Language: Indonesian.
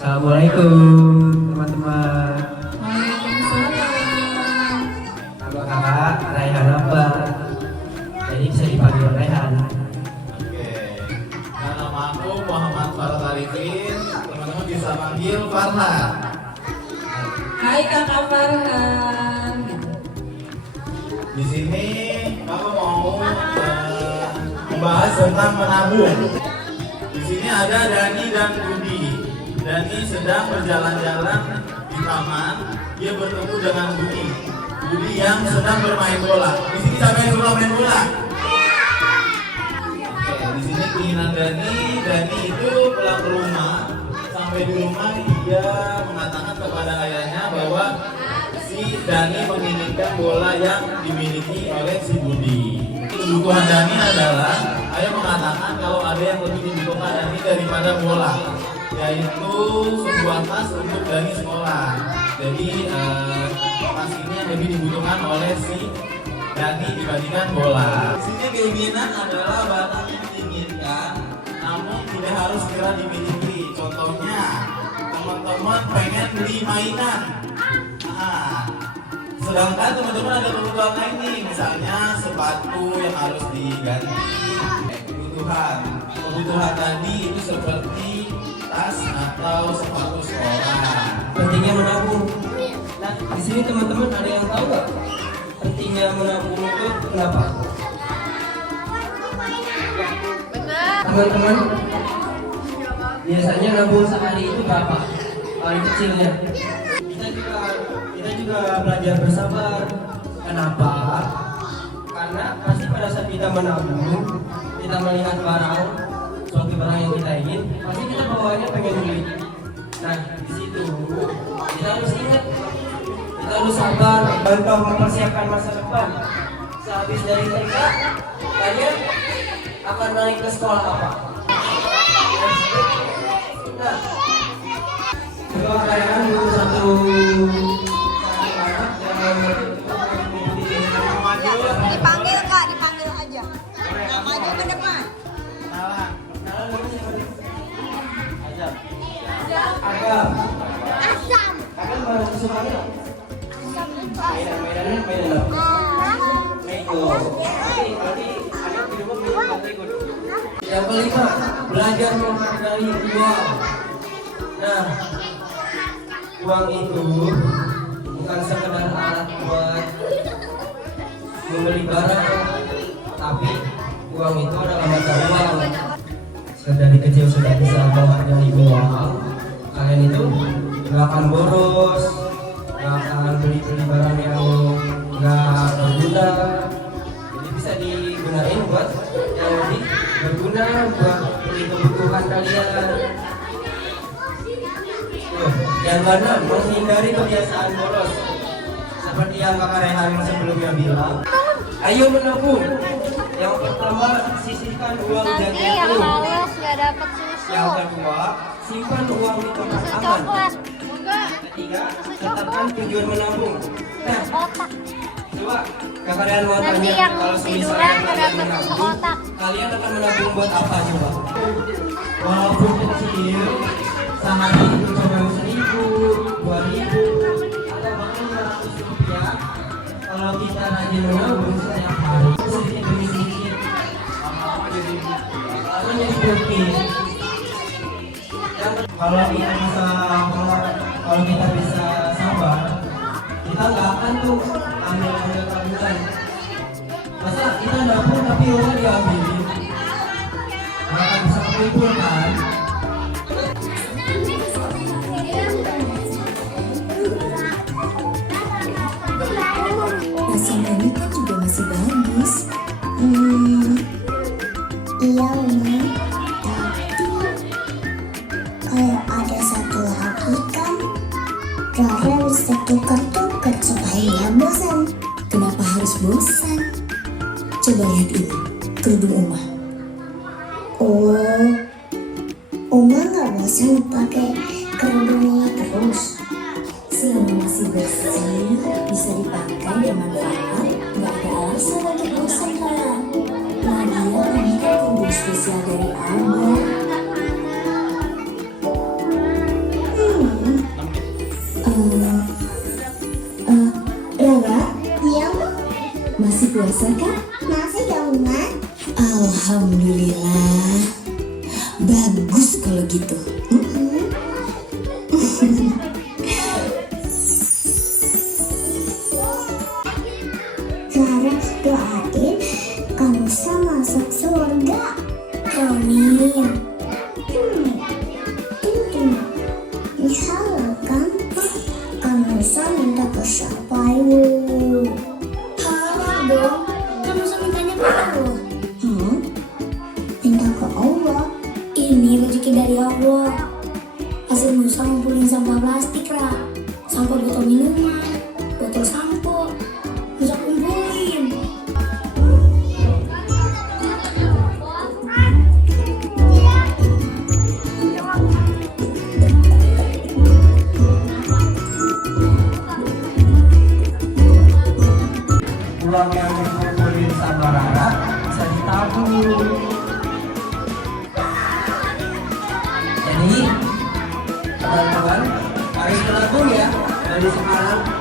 Assalamualaikum teman-teman. Waalaikumsalam. Nama kakak Raihan apa? Jadi bisa dipanggil Raihan. Oke. Nah, nama aku Muhammad Farhan Arifin. Teman-teman bisa panggil Farhan. Hai Kakak Farhan. Di sini aku mau membahas tentang menabung. Di sini ada Dani dan Budi. Dani sedang berjalan-jalan di taman. Dia bertemu dengan Budi. Budi yang sedang bermain bola. Di sini siapa yang suka main bola? Oke, di sini keinginan Dani. Dani itu pulang ke rumah. Sampai di rumah dia mengatakan kepada ayahnya bahwa si Dani menginginkan bola yang dimiliki oleh si Budi. Kebutuhan Dani adalah ayah mengatakan kalau ada yang lebih dibutuhkan Dani daripada bola, yaitu sebuah tas untuk Dani sekolah. Jadi tas ini yang lebih dibutuhkan oleh si Dani dibandingkan bola. Di sini keinginan adalah barang yang diinginkan, namun tidak harus segera dimiliki. Contohnya, teman-teman pengen beli mainan. Nah, sedangkan teman-teman ada kebutuhan lain nih, misalnya sepatu yang harus diganti. Kebutuhan tadi itu seperti tas atau sepatu sekolah. Pentingnya menabung. Nah, di sini teman-teman ada yang tahu nggak pentingnya menabung itu kenapa? Teman-teman, biasanya nabung sehari itu berapa? Paling kecilnya. Kita juga belajar bersabar. Kenapa? Karena pasti pada saat kita menabung, kita melihat barang, suatu barang yang kita ingin, pasti kita bawaannya pengen beli. Nah, di situ kita harus ingat, kita harus sabar, bantu mempersiapkan masa depan. Sehabis dari TK, kalian akan naik ke sekolah apa? Nah, kalau kalian satu Dipanggil Kak, dipanggil aja. Maju ke depan. Agam. Asam. Kalian baru kesukaannya? Asam itu Mainannya mainan apa? Lego. Berarti Agam di rumah main Lego dong. Yang kelima, belajar menghargai uang. Nah, uang itu bukan sekedar alat buat membeli barang, tapi uang itu adalah mata uang. Dari kecil sudah bisa menghargai uang, kalian itu gak akan boros, gak akan beli-beli barang yang gak berguna. Jadi bisa digunain buat yang lebih berguna, buat beli kebutuhan kalian. Yang keenam, menghindari kebiasaan boros. Seperti yang Kakak Rehan yang sebelumnya bilang, ayo menabung. Yang pertama, sisihkan uang nanti jajan yang lu. males gak dapet susu. Yang kedua, simpan uang di tempat Susu aman. coklat. Enggak. Ketiga, tetapkan tujuan menabung. Nah, Otak. coba Kakak Rehan mau Nanti tanya, yang kalau tiduran misalnya gak kalian dapet susu menabung, otak. kalian akan menabung buat apa coba? Walaupun kecil, sehari itu cuma 1.000, 2.000, atau bahkan 100 rupiah. Kalau kita rajin menabung setiap hari, sedikit demi sedikit, akan jadi sedikit. Kalau kita bisa sabar, kita nggak akan tuh ambil tabungan. Masa kita nabung tapi uang diambilin, nggak akan bisa kumpul kan? Nasi Dani kan juga masih bagus. Iya Uma, tapi kalau ada satu lagi kan Rara bisa tukar-tukar supaya bos bosan. Kenapa harus bosan? Coba lihat ini, kerudung Uma. Oh, Uma nggak bosan pakai kerudung ini terus. Selama masih bersih, bisa dipakai dan manfaat, nggak ada alasan untuk bosan lah. Lagian ini kan kerudung spesial dari Abah. Rara? Iya, Bu. Masih puasa kak? Masih ya, Uma. Alhamdulillah. Bagus kalau gitu. Rara doain kamu masuk surga. Amin. Tentu. Insyaallah kan. Kamu minta ke siapa ibu? Halal dong. Kamu mintanya ke Allah. Minta ke Allah. Ini rezeki dari Allah. Hasil Musa ngumpulin sampah plastik, Ra. Sampah botol minuman, botol sampo. Musa kumpulin. Uang yang dikumpulin sama Rara bisa ditabung. Jadi teman-teman harus menabung ya dari sekarang.